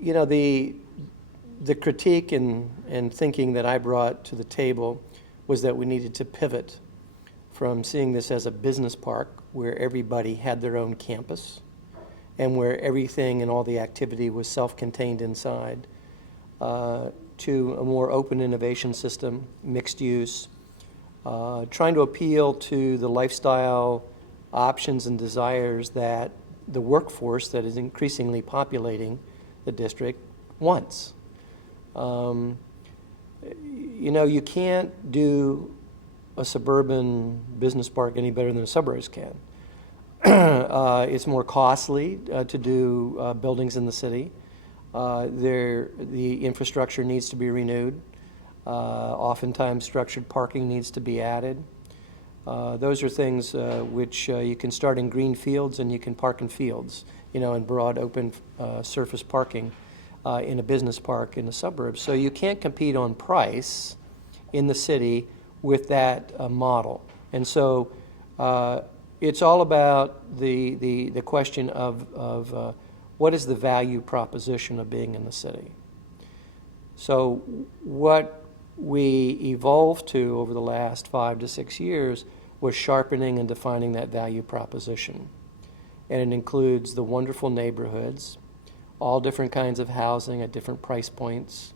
You know, the critique and thinking that I brought to the table was that we needed to pivot from seeing this as a business park where everybody had their own campus and where everything and all the activity was self-contained inside, to a more open innovation system, mixed use, trying to appeal to the lifestyle options and desires that the workforce that is increasingly populating the district wants. You know, you can't do a suburban business park any better than the suburbs can. It's more costly to do buildings in the city. The infrastructure needs to be renewed. Oftentimes structured parking needs to be added. Those are things which you can start in green fields and you can park in fields, you know, in broad open surface parking in a business park in the suburbs. So you can't compete on price in the city with that model. And so it's all about the question of what is the value proposition of being in the city. So what we evolved to over the last 5 to 6 years was sharpening and defining that value proposition. And it includes the wonderful neighborhoods, all different kinds of housing at different price points,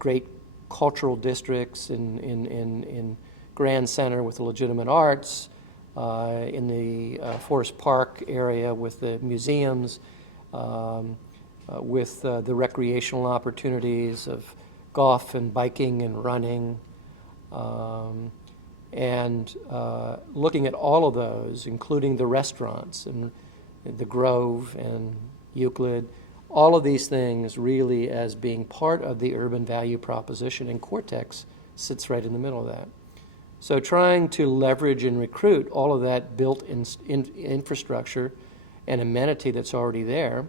great cultural districts in Grand Center with the legitimate arts, in the Forest Park area with the museums, with the recreational opportunities of golf and biking and running, and looking at all of those, including the restaurants and the Grove and Euclid, all of these things really as being part of the urban value proposition, and Cortex sits right in the middle of that. So trying to leverage and recruit all of that built-in infrastructure and amenity that's already there,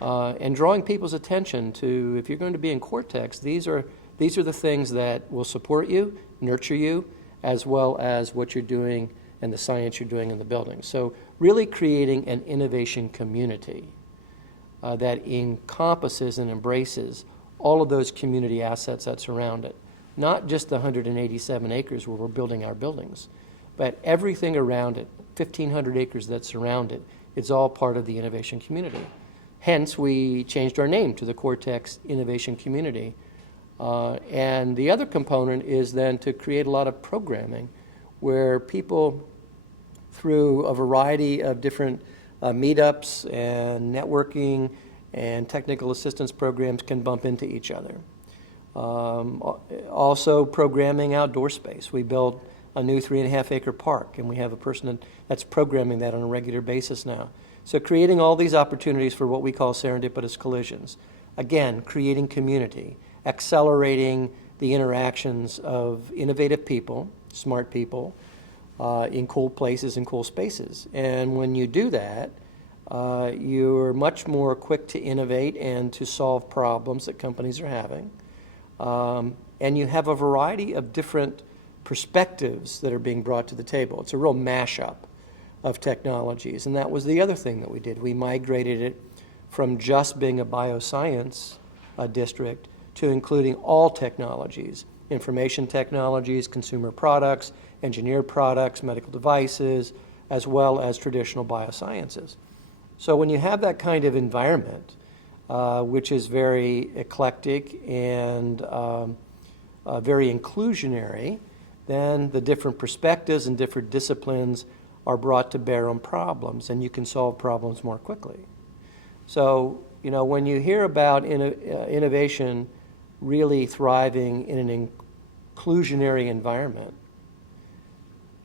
and drawing people's attention to, if you're going to be in Cortex, these are the things that will support you, nurture you, as well as what you're doing and the science you're doing in the building. So really creating an innovation community that encompasses and embraces all of those community assets that surround it. Not just the 187 acres where we're building our buildings, but everything around it, 1,500 acres that surround it, it's all part of the innovation community. Hence, we changed our name to the Cortex Innovation Community. And the other component is then to create a lot of programming where people, through a variety of different meetups and networking and technical assistance programs, can bump into each other. Also programming outdoor space. We built a new 3.5 acre park, and we have a person that's programming that on a regular basis now. So creating all these opportunities for what we call serendipitous collisions. Again, creating community, accelerating the interactions of innovative people, smart people, in cool places and cool spaces. And when you do that, you're much more quick to innovate and to solve problems that companies are having. And you have a variety of different perspectives that are being brought to the table. It's a real mashup of technologies. And that was the other thing that we did. We migrated it from just being a bioscience district to including all technologies, information technologies, consumer products, engineered products, medical devices, as well as traditional biosciences. So when you have that kind of environment, which is very eclectic and very inclusionary, then the different perspectives and different disciplines are brought to bear on problems, and you can solve problems more quickly. So, you know, when you hear about innovation really thriving in an inclusionary environment,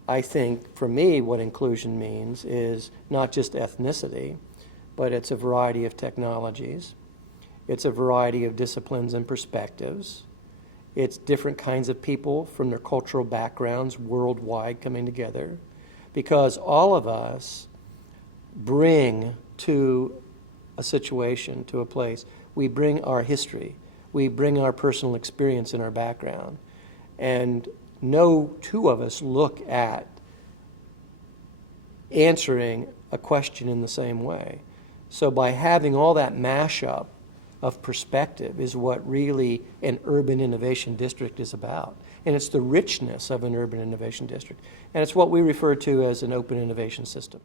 I think, for me, what inclusion means is not just ethnicity, but it's a variety of technologies. It's a variety of disciplines and perspectives. It's different kinds of people from their cultural backgrounds worldwide coming together, because all of us bring to a situation, to a place, we bring our history, we bring our personal experience and our background, and no two of us look at answering a question in the same way. So by having all that mashup of perspective is what really an urban innovation district is about. And it's the richness of an urban innovation district. And it's what we refer to as an open innovation system.